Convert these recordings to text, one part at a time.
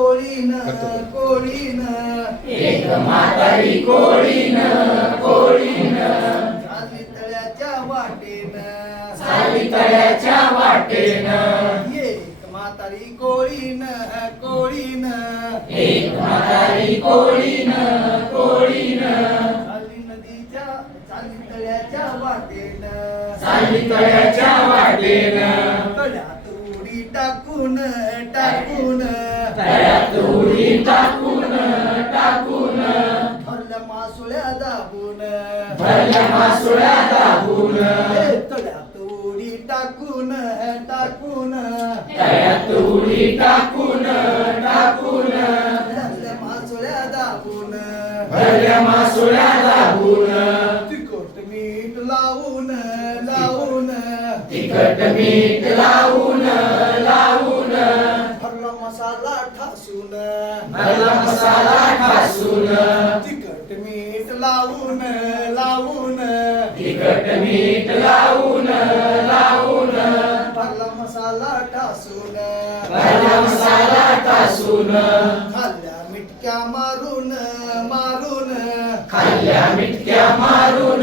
कोळीन कोळीन. एक म्हातारी कोळीन कोळीन. चालली तळ्याच्या वाटेन. चाली तळ्याच्या वाटेन. एक म्हातारी कोळीन कोळीन. एक म्हातारी कोळीन कोळीन. चालली नदीच्या चालली तळ्याच्या वाटेन. चाली तळ्याच्या वाटेन. तळ्यात उडी टाकून टाकून. तळ्यात उडी टाकून टाकून भरल्या मासुळ्या दाबून भरल्या मासुळ्या दाबून ए, तळ्यात उडी टाकून टाकून तळ्यात उडी टाकून टाकून भरल्या मासुळ्या दाबून भरल्या मासुळ्या दाबून तिखट मीठ लावून लावून. तिखट मीठ लावून ठासून भरला मसाला ठासून तिखट मीठ लावून लावून. तिखट मीठ लावून लावून. भरला मसाला ठासून भरला मसाला टासून. खाल्ल्या मिटक्या मारून मारून. खाल्ल्या मिटक्या मारून.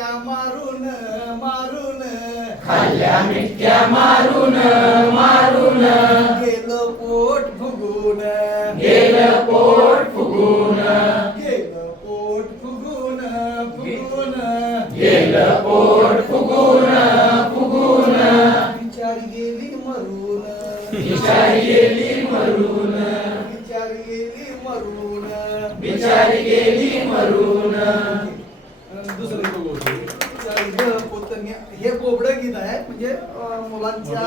मिटक्या मारून मारून. खाल्ल्या मिटक्या मारून मारून. गेलो पोट फुगून. गेलं पोट फुगून. गेलो पोट फुगून फुगून. गेलं पोट फुगून फुगून. बिचारी गेली मरून. बिचारी गेली मरून. बिचारी गेली मरून. बिचारी गेली दुसरं एक हे बोबडं गीत आहे म्हणजे मुलांच्या